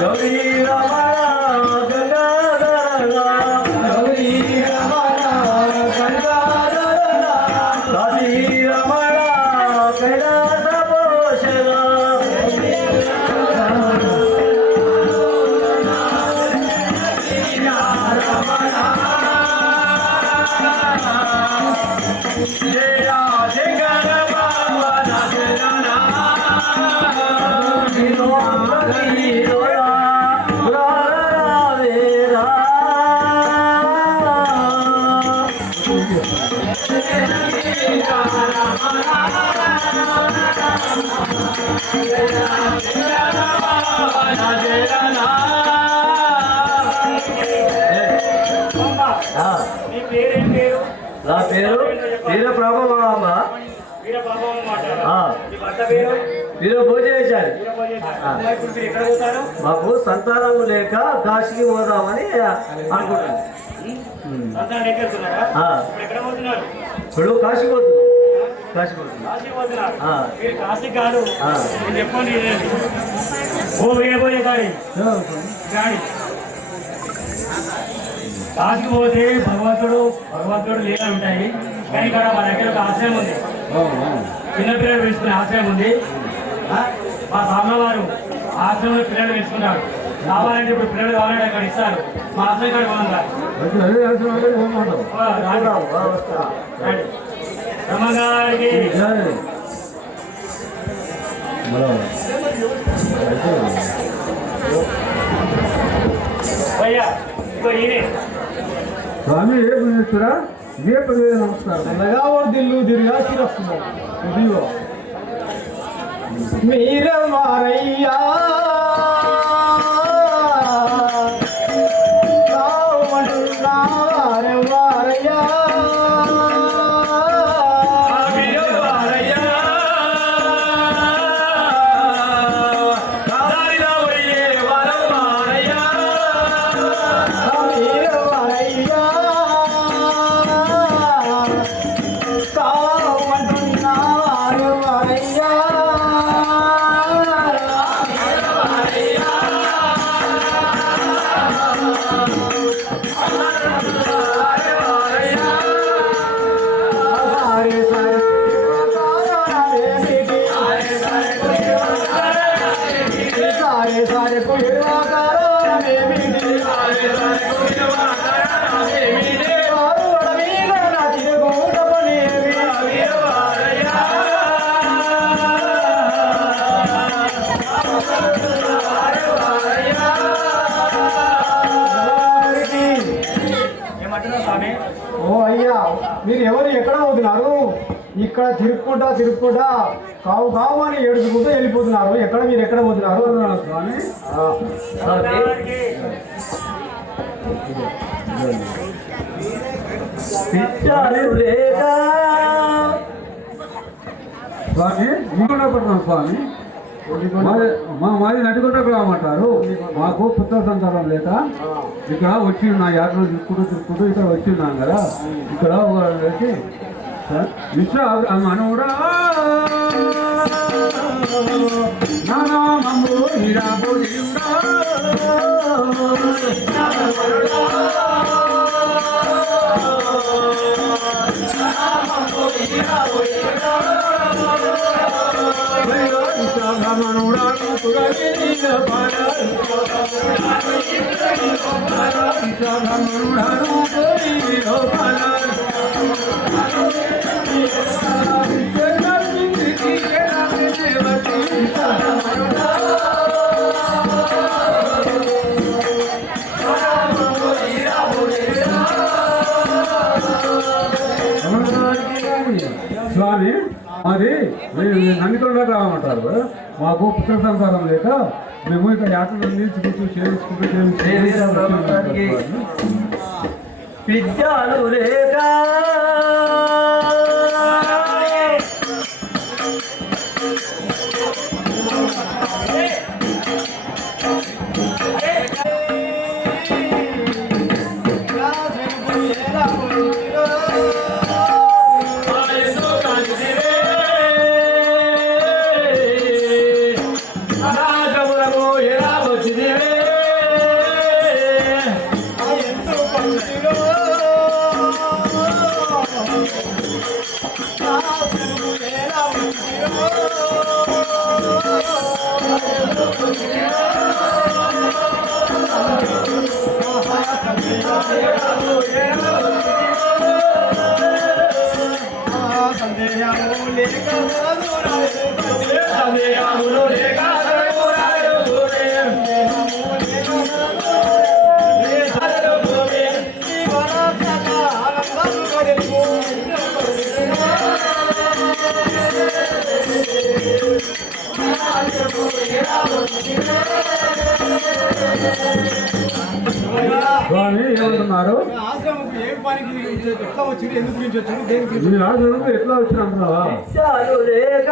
గౌరీ రమణ గంగాధర గౌరీ రమణ గంగాధర కాశీ రమణ కైలాస పోషణ మీ పేరేం పేరు? నా పేరు వీర ప్రభామ వీరబాబమ్మ మాట. ఆ, మీ భర్త పేరు? వీర భోజేశారు. వీరభోజేశ్వర. ఇప్పుడు మీరు ఎక్కడ పోతారు? మాకు సంతానం లేక కాశీకి పోదామని అనుకుంటున్నాం. సంతానం ఎక్కడుతున్నారా? ఆ, ఇప్పుడు ఎక్కడ పోతున్నారు? ఇప్పుడు కాశీ పోతున్నాం. కాశీ పోతున్నాం. కాశీ పోతున్నారు. ఆ. మీరు కాశీ కాదు. ఆ. మీరు చెప్పండి ఇదేంటి? ఓ వీరభోజే గారి గాడి కాశీకి పోతే భగవంతుడు లీలలు ఉంటాయి. కానీ ఇక్కడ మా దగ్గర ఒక ఆశ్రయం ఉంది. చిన్నపిల్లలు పెంచుకునే ఆశ్రయం ఉంది. మా సామ్మ వారు ఆశ్రమంలో పిల్లలు పెంచుకున్నారు. కావాలంటే ఇప్పుడు పిల్లలు కావాలంటే అక్కడ ఇస్తారు. మా ఆశ్రయం కాడ బాగుందా? బ్రహ్మగారికి భయ్యా ఇగో ఈయనే. స్వామి ఏ పుణ్యస్తురా ఏ పదివేల నమస్కారం మెగా దిల్లు తిరిగా తిరస్తున్నారు ఇదిగో మీర మారయ్యా వారయ్యా ఏమంటున్నావు స్వామి? ఓ అయ్యా మీరు ఎవరు ఎక్కడ పోతున్నారు ఇక్కడ తిరుక్కుంటా కావు అని ఏడుచుకుంటూ వెళ్ళిపోతున్నారు ఎక్కడ మీరు ఎక్కడ పోతున్నారు స్వామి బ్రహ్మగారికి పిచ్చాలు లేక స్వామి నీకుండపడుతున్నాం స్వామి మాది నడిగుంట రామంటారు మాకు పుత్ర సంతానం లేక ఇక్కడ వచ్చి నా యాత్రలు తిరుక్కుంటూ ఇక్కడ వచ్చి ఉన్నాం కదా ఇక్కడ వచ్చి విశ్వ మనోరా నామము మనుడాను స్వామి అది నన్నికొండ రామంటారు. మాకు పుత్ర సంసారం లేక మేము ఇక్కడ యాత్రలన్నీ చుట్టూ చేయించుకుంటూ విద్యాలు లేక స్వామి ఏమంటున్నారు? ఆశ్రమకు ఏ పనికి ఎట్లా వచ్చింది, ఎందుకు గురించి వచ్చింది, దేని గురించి? మీ ఆశ్రమం ఎట్లా వచ్చిన అంటున్నావా? విద్యాలు లేక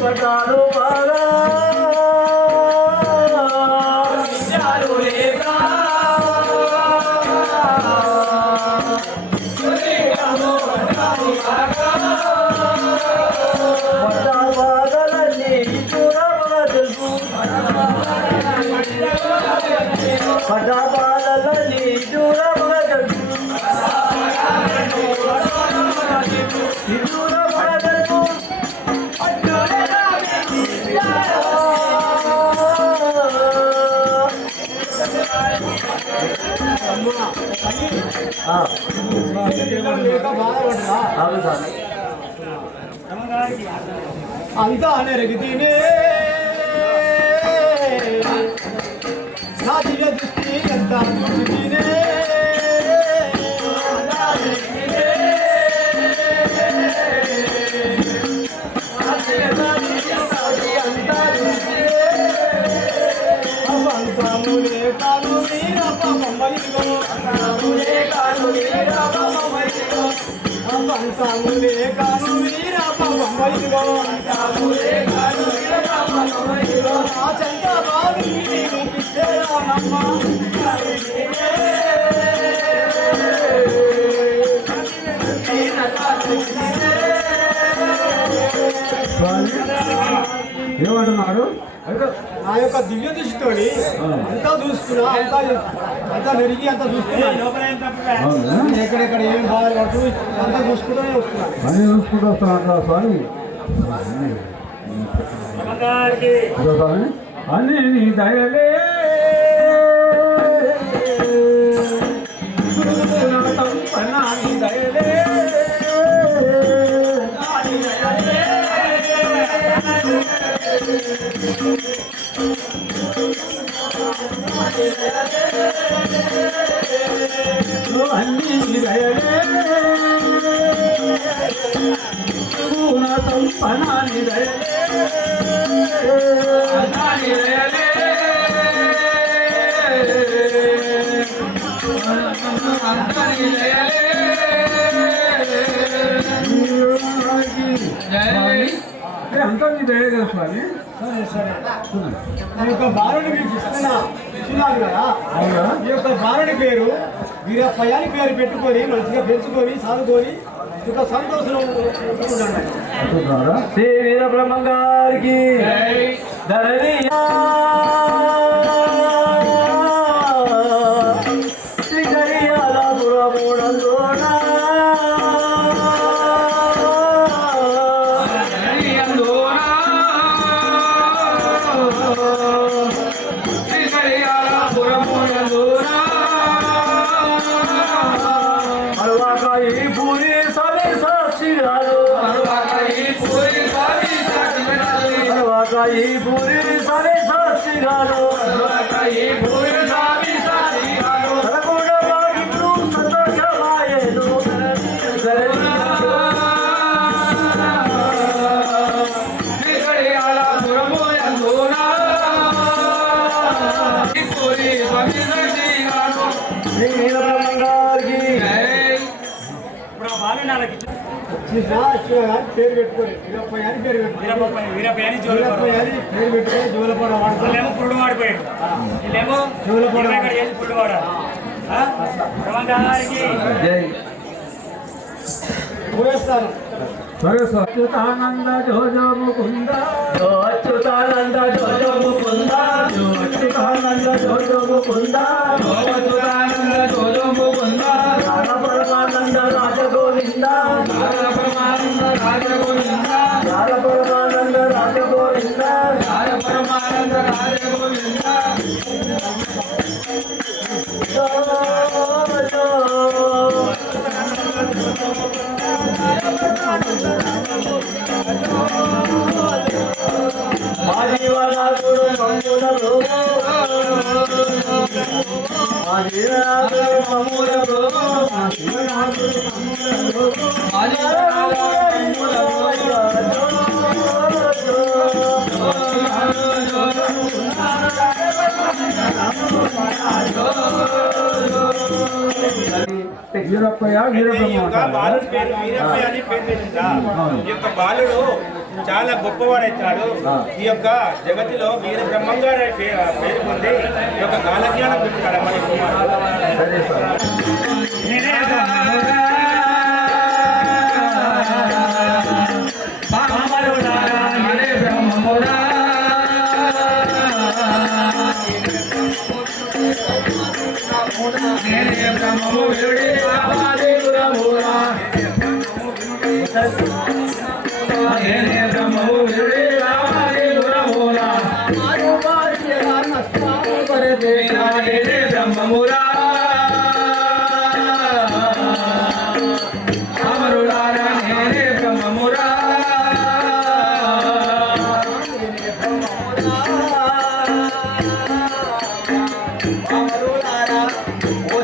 పటాలు బాగా పటాపాలని దూరముగా తెలుసు దూరముగా తెలుసు అంతా నెరగితేనే నా దివ్య దృష్టి ఎంత చూసితేనే పంచములే కాను మీరప్ప మమ్మలిగో పంచములే కాను మీరప్ప మమ్మలిగో పంచములే కాను మీరప్ప మమ్మలిగో పంచములే కాను మీరప్ప మమ్మలిగో నా చంత బాగు నీకు పిచ్చేరామమ్మ ఏమంటున్నారు? నా యొక్క దివ్య దృష్టితోని అంతా చూసుకున్నా, అంతా మెరిగి అంతా చూసుకున్నాను. అవునా? ఎక్కడెక్కడ ఏం బాధలు పడుతూ అంతా చూసుకుంటూనే వస్తున్నాను. అన్నీ చూసుకుంటూ వస్తున్నా స్వామి. స్వామి అన్నీ నీ దయలే నీ దయలే అన్నీ నీ దయలే పనాని దయలే అంతా నీ దయ కదా స్వామి. సరే ఈ యొక్క బాలుని మీకు ఇస్తున్నాను కదా. అవునా? ఈ యొక్క బాలుని పేరు వీరప్పయ్య అని పేరు పెట్టుకొని మంచిగా పెంచుకొని సాదుకొని ఇక సంతోషంగా ఉండండి. అంటున్నారా? శ్రీ వీర బ్రహ్మంగారికి ధరణి శ్రీ గడియాలపురమునందోన శ్రీ గడియాలపురమునందు శ్రీ వీరబ్రహ్మం గారికి ఇప్పుడు ఆ బాలు నాలుగు పేరు పెట్టుకోరు వీరప్పయ్య అని పేరు పెట్టుకోరు వీరపేని వీరప్పయ్య అని పేరు పెట్టుకొని జోలపాడ వాడుకోవాలి వాళ్ళేమో పురుడు వాడిపోయాడు వీళ్ళేమో ఇక్కడ చేసి పురుడు వాడాలి గారికి జై పోయేస్తాను సరే సత్యుతానంద జోజో ముకుంద జో అచ్యుతానంద జోజో ముకుంద జో అచ్యుతానంద జోజో ముకుంద జో అచ్యుతానంద జోజో ముకుంద రామ పరమానంద రాజగోవింద రామ పరమానంద రాజగోవింద రామ పరమానంద రాజగోవింద రామ పరమానంద రాజగోవింద మాజీవనాథుడు మమ్ముల రోగో మాజీవనాథుడు మమ్ముల రోగో మాజీవనాథుడు మమ్ముల వీరప్పయ్య వీరబ్రహ్మ బాలుడి పేరు వీరప్పయ్య అని పేరు పెట్టిందా? ఈ యొక్క బాలుడు చాలా గొప్పవాడైతున్నాడు. ఈ యొక్క జగతిలో వీర బ్రహ్మంగారు పేరు పొంది ఈ యొక్క కాలజ్ఞానం చెప్తాడు మన నేనే బ్రహ్మము విరుడి రావాలి గురమూలా నేనే బ్రహ్మము విరుడి రావాలి గురమూలా నేనే బ్రహ్మమురా అమరులారా నేనే బ్రహ్మమురా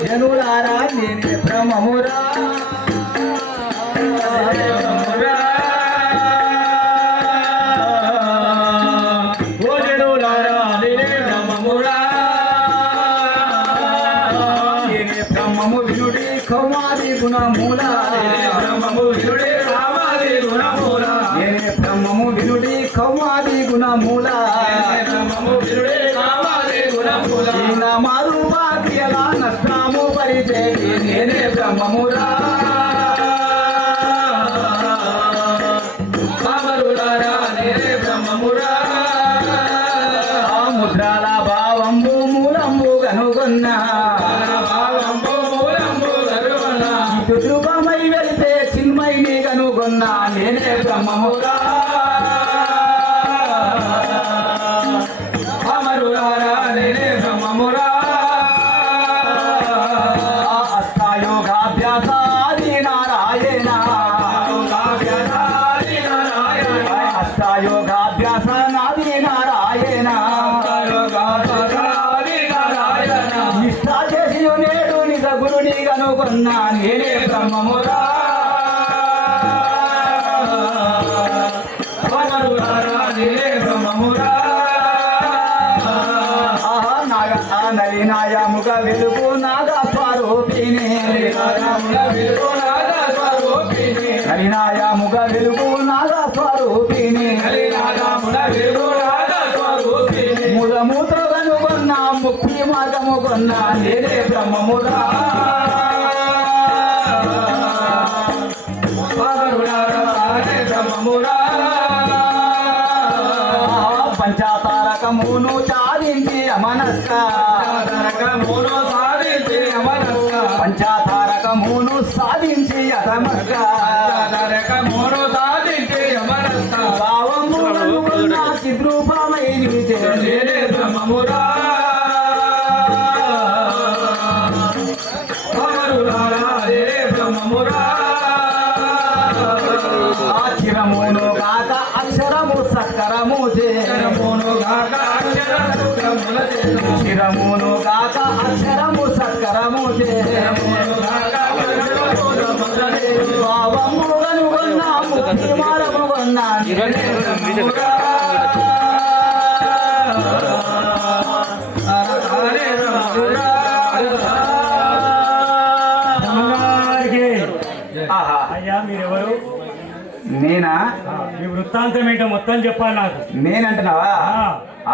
జనులారా నేనే బ్రహ్మమురా ఓ జనులారా నేనే బ్రహ్మమురా నేనే బ్రహ్మము వినుడి కౌమాది గుణమూల బ్రహ్మము విరుడి రావాలి గుణమూలా నేనే బ్రహ్మము వినుడి కౌమాది గుణమూల బ్రహ్మము విరుడి రావాలి గుణమూలా మారు వాక్యల నష్టము పరిచేటి నేనే బ్రహ్మమురా అమరులారా నేనే బ్రహ్మమురా ఆ ముద్రాల భావంబు మూలంబు కనుగొన్నా భావంబు మూలంబు గరువనా దుర్గమై వెళితే చిన్మయిని కనుగొన్నా నేనే బ్రహ్మమురా అమరులారా నేనే బ్రహ్మమురా అష్టాయోగాభ్యాసాది నారాయణ కావ్యనాది నారాయణ అష్టాయోగాభ్యాస నాది నారాయణ యోగాది నారాయణ నిష్ఠా చేసి నేడు నిజ గురుని కనుగొన్నా నేనే బ్రహ్మమురా అమరులారా నేనే బ్రహ్మమురా నలినాయముగ వెలుగు నాగ స్వరూపిణి రాముల విరునాద స్వరూపిణి నలినాయముగ వెలుగు నాగ స్వరూపిణి హరినాథముల విరునాద స్వరూపిణి ముదముతో కనుగొన్నా ముక్తి మార్గము కొన్నా నేనే బ్రహ్మమురా అమరులారా నేనే బ్రహ్మమురా పంచతారకమును చాలించి అమనస్క తారకమును సాధించి అమరస్క పంచతారకమును సాధించి అతమస్క తారకమును సాధించి అమరస్క భావము కనుగొన్నా చిద్రూపమై నిలిచే నేనే బ్రహ్మమురా అమరులారా నేనే బ్రహ్మమురా అక్షరమును కాక అక్షరము సక్కరము శరమును గాక అక్షర సూత్రముల చేతుము చిరమును కాక అక్షరము సక్కరము శరమును గాక అక్షర సూత్రముల చేతుము భావము కనుగొన్నా ముక్తి మార్గము కొన్నా నేనే బ్రహ్మమురా హరే బ్రహ్మమురా నేనా? మీ వృత్తాంతం ఏంటో మొత్తం చెప్పాలి నాకు. నేనంటున్నావా? ఆ,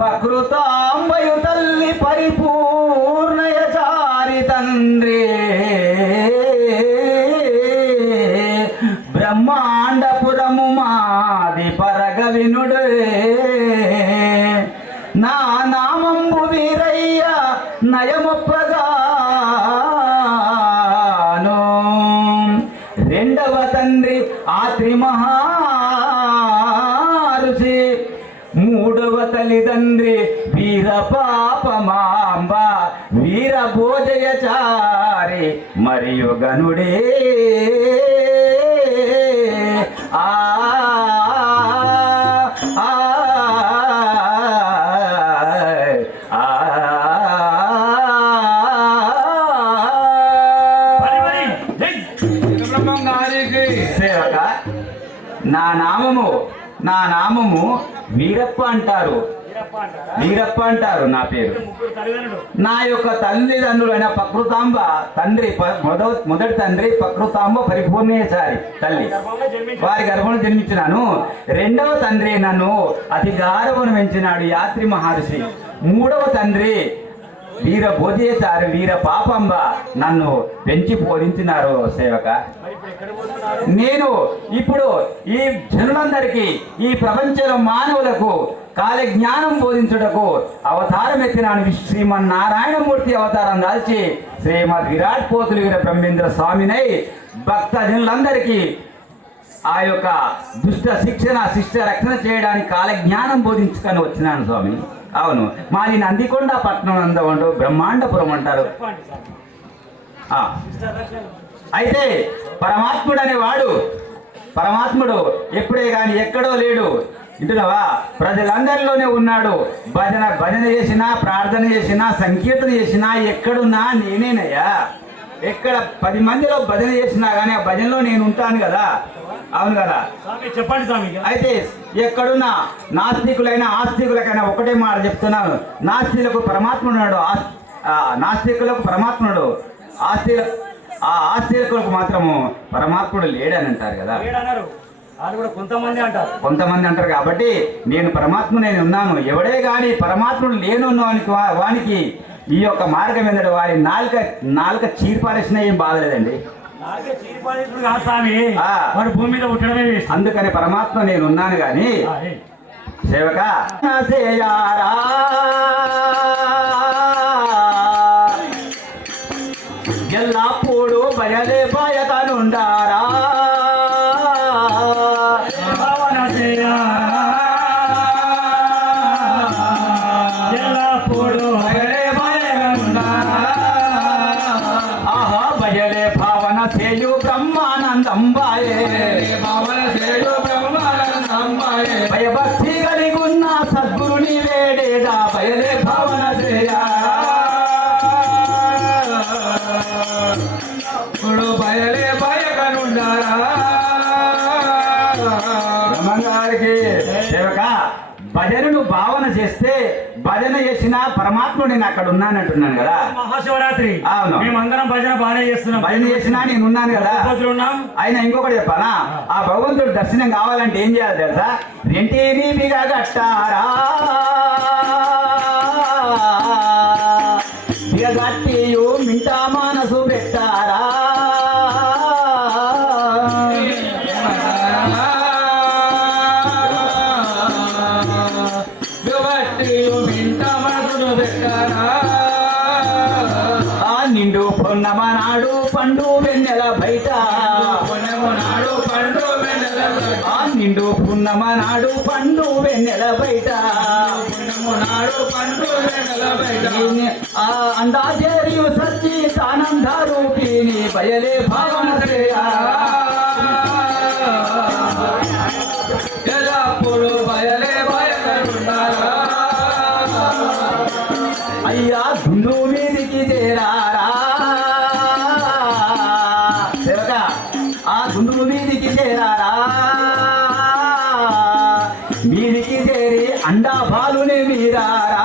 ప్రకృతాంబయు తల్లి పరిపూర్ణయచారి తండ్రి బ్రహ్మాండపురము మాది పరగవినుడే నా నామంబు వీరయ్య నయమొప్పగాను రెండవ తండ్రి ఆత్రి మహారుషి మూడవ తల్లిదండ్రి వీర పాపమాంబ వీర భోజయచారి మరియు గనుడే ఆ బ్రహ్మం గారికి సేవక నా నామము వీరప్ప అంటారు. వీరప్ప అంటారు నా పేరు. ముగ్గురు తల్లిదండ్రులు. నా యొక్క తల్లిదండ్రులైన ప్రకృతాంబ తండ్రి మొదటి తండ్రి ప్రకృతాంబ పరిపూర్ణేచారి తల్లి వారి గర్భంలో జన్మించినాను. రెండవ తండ్రి నన్ను అతి గారవును పెంచినాడు యాత్రి మహర్షి. మూడవ తండ్రి వీర భోజేచారి వీర పాపంబ నన్ను పెంచి పోషించినారు సేవక. నేను ఇప్పుడు ఈ జనులందరికీ ఈ ప్రపంచంలో మానవులకు కాల జ్ఞానం బోధించుటకు అవతారం ఎత్తినాను. శ్రీమన్నారాయణమూర్తి అవతారం దాల్చి శ్రీమద్ విరాట్ పోతులు వీర బ్రహ్మేంద్ర స్వామినై భక్త జనులందరికీ ఆ యొక్క దుష్ట శిక్ష రక్షణ చేయడానికి కాల జ్ఞానం బోధించుకొని వచ్చినాను స్వామి. అవును, మాది నందికొండ పట్టణం నందవండు బ్రహ్మాండపురం అంటారు. అయితే పరమాత్ముడు ఎప్పుడే కానీ ఎక్కడో లేడు. వింటున్నావా? ప్రజలందరిలోనే ఉన్నాడు. భజన చేసినా, ప్రార్థన చేసినా, సంకీర్తన చేసినా ఎక్కడున్నా నేనేనయ్యా. ఎక్కడ 10 మందిలో భజన చేసినా కానీ ఆ భజనలో నేను ఉంటాను కదా. అవును కదా? చెప్పండి స్వామి. అయితే ఎక్కడున్నా నాస్తికులైనా ఆస్తికులకైనా ఒకటే మాట చెప్తున్నాను. నాస్తికులకు పరమాత్ముడు ఉన్నాడు, నాస్తికులకు పరమాత్ముడు, ఆస్తికులకు మాత్రము పరమాత్ముడు లేడని అంటారు కదా. కొంతమంది అంటారు. కాబట్టి నేను పరమాత్మ నేను ఉన్నాను. ఎవడే గాని పరమాత్ముడు లేను వానికి ఈ యొక్క మార్గం ఏంటంటే వారి నాలుక చీరిపారేసిన ఏం బాధలేదండి. భూమి మీద ఉండడమే. అందుకని పరమాత్మ నేను ఉన్నాను గాని సేవక ఎల్లప్పుడు బయలే బాయకనుండారా సేయు బ్రహ్మానందంబాయే భయభక్తి కలిగున్న సద్గురుని వేడేదా బయలే భావన చేయా బయలే బయకనుండారా బ్రహ్మంగారికి సేవక భజనను భావన చేస్తే భజన చేసిన పరమాత్ముడు నేను అక్కడ ఉన్నానంటున్నాను కదా. మహాశివరాత్రి అవును, మేమందరం భజన బాగానే చేస్తున్నాం. భజన చేసినా నేను ఉన్నాను కదా. అయినా ఇంకొకటి చెప్పానా, ఆ భగవంతుడు దర్శనం కావాలంటే ఏం చేయాలి తెలుసా? రెంటిని బిగా కట్టారా బిగగట్టియు మింటా మనసు పెట్టారా నిండు పొన్నమనాడు పండు వెన్నెల బయట నిండు పున్నమనాడు పండు వెన్నెల బయట అందాచేరియు సచ్చి ఆనందరూపిణి బయలే భావన ఎల్లప్పుడు బయలే బయలుండారా అయ్యా గుండు మీదికి చేరారా సేవక ఆ గుండు మీదికి చేరారా మీదికి చేరి అండా బాలునే మీరారా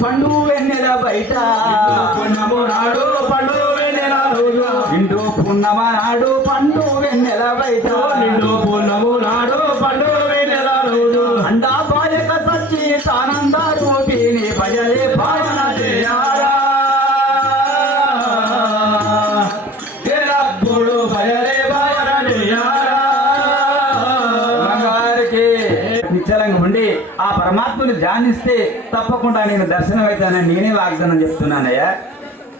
పండు వెన్నెల బయట పున్నము నాడు పండు వెన్నెల రోజు నిండు పున్నమ నాడు పండు వెన్నెల బయట నిండు పున్నము నాడు పండు వెన్నెల రోజు అండా బాయక సచ్చి సానంద రూపిణి భజలే భావన చేయాలా ఎల్లప్పుడు భయలే భయన చేయాలా బంగారికి నిశ్చలంగా ఉండి ఆ పరమాత్మని ధ్యానిస్తే తప్పకుండా నేను దర్శనం అవుతానని నేనే వాగ్దానం చెప్తున్నానయ్యా.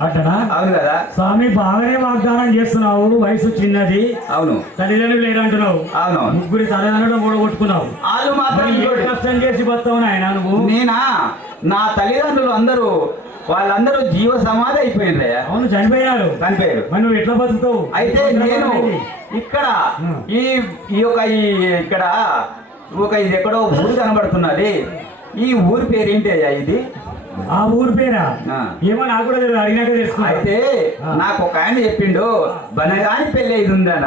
అట్టనా? అవును కదా? స్వామి బాగానే వాగ్దానం చేస్తున్నావు, వయసు చిన్నది, అవును తల్లిదండ్రులు లేరంటున్నావు, అవును. ముగ్గురి తల్లిదండ్రులు కూడా కొట్టుకున్నావు. వాళ్ళు మాత్రం మరి ఏ కష్టం చేసి బతావు నాయన నువ్వు? నేనా నా తల్లిదండ్రులు అందరూ వాళ్ళందరూ జీవ సమాధి అయిపోయిందయ్యా. అవును, చనిపోయారు. చనిపోయారు. మరి నువ్వు ఎట్లా బతుకుతావు? అయితే నేను ఇక్కడ ఈ ఇక్కడ ఇది ఎక్కడో ఊరు కనబడుతున్నది. ఈ ఊరి పేరు ఏంటి అయ్యా ఇది? ఆ ఊరి పేరా? ఆ. ఏమో నాకు కూడా తెలియదు, అడిగినాక తెలుసుకున్నా. అయితే నాకు ఒక ఆయన చెప్పిండు బనగాని పెళ్లి ఇది ఉందన్న.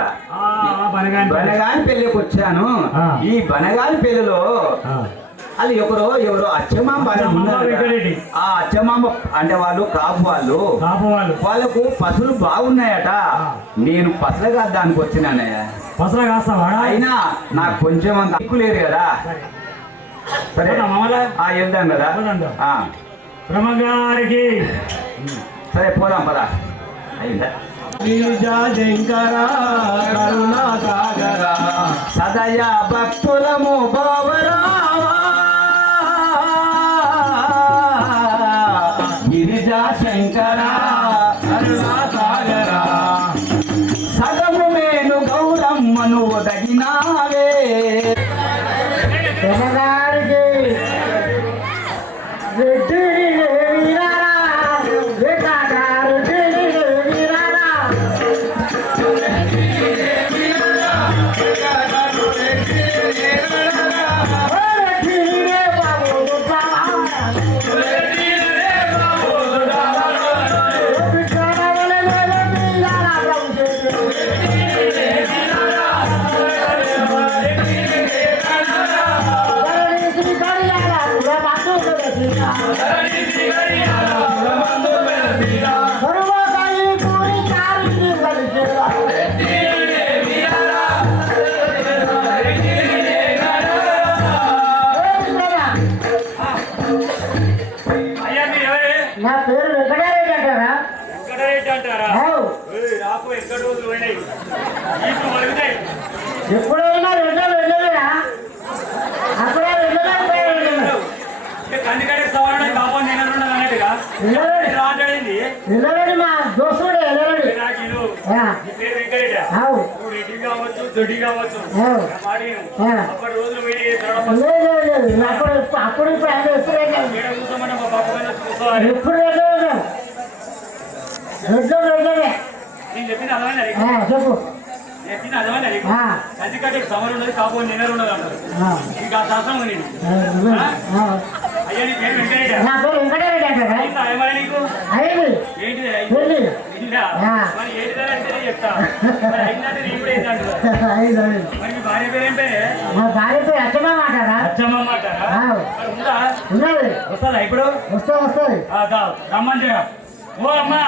బనగాని పెళ్లికి వచ్చాను. ఆ. ఈ బనగాని పెళ్లిలో అది ఎవరో అచ్చమాంబ అని ఉన్నారు కదా. ఆ అచ్చమాంబ అంటే వాళ్ళు కాపు వాళ్ళకు పసులు బాగున్నాయట. నేను పసల కాదానికి వచ్చినానయ్యా. పసరా కాస్తావా? అయినా నాకు కొంచెం అంత దిక్కులేరు కదా. సరే వెళ్దాం కదా. ఆ. బ్రహ్మగారికి సరే పోదాం పదా. అయిందా? శంకర కరుణా సాగర సదయ భక్తులము బావరావా గిరిజా శంకర కరుణా సాగర సదము మేను గౌరమ్మను ఒదగినావే. అయ్యా మీరు ఎవరే? నా పేరు వెంకటారెడ్డి అంటారా? వెంకటరెడ్డి అంటారా? నాకు ఎక్కడ రోజులు పోయినాయి, ఇప్పుడు మరుగుతాయి. ఎప్పుడైనా వెళ్ళలేదా? అప్పుడే వెళ్ళలేదు. కందికడికి సవాళ్ళ కాపాడు నేను అన్నట్టుగా వెళ్ళలేడు మా దోస్తుడే వెళ్ళలేడు. నాకు ఇల్లు ఆ, నీ పేరు వెంకరెడ్డి. అవు. నువ్వు రెడ్డి కావచ్చు, దొడ్డి కావచ్చు, అవు. అప్పటి రోజులు పోయి లేదు అప్పుడు ఇప్పుడు ఆయన ఎప్పుడు వెళ్ళలేదు. మేడం చూసామన్నా మా పక్క పైన చూసుకోవాలి. ఎప్పుడు వెళ్ళలేదు. వెళ్ళలే. నేను చెప్పింది అర్థమైందా నీకు? చెప్పు. చెప్పింది అర్థమైందా నీకు? ఆ. కందికడికి సమరం ఉన్నది, కాపాడు నేను ఉన్నది అంటారు. ఆ. ఇంకా ఆ శాస్త్రం ఉంది. ఆ. అయ్యా నీ పేరు వెంకరెడ్డి. నా పేరు వెంకటారెడ్డి అంటారా? అయిందా ఏమన్నా నీకు? అయ్యింది. ఏంటిది వెళ్ళి. అయిందా? ఆ. మరి ఏంటిదని అంటేనే చెప్తా. మరి అయిందంటే నేను కూడా ఏంటి అంటారు. అయింది అయింది. మరి మీ భార్య పేరు ఏం పేరే? మా భార్య పేరు అచ్చమ్మ అంటారా? అచ్చమ్మ అంటారా? ఆ. మరి ఉందా? ఉన్నది. వస్తుందా ఇప్పుడు? వస్తుంది. రమ్మని చెప్ప. ఓ అమ్మా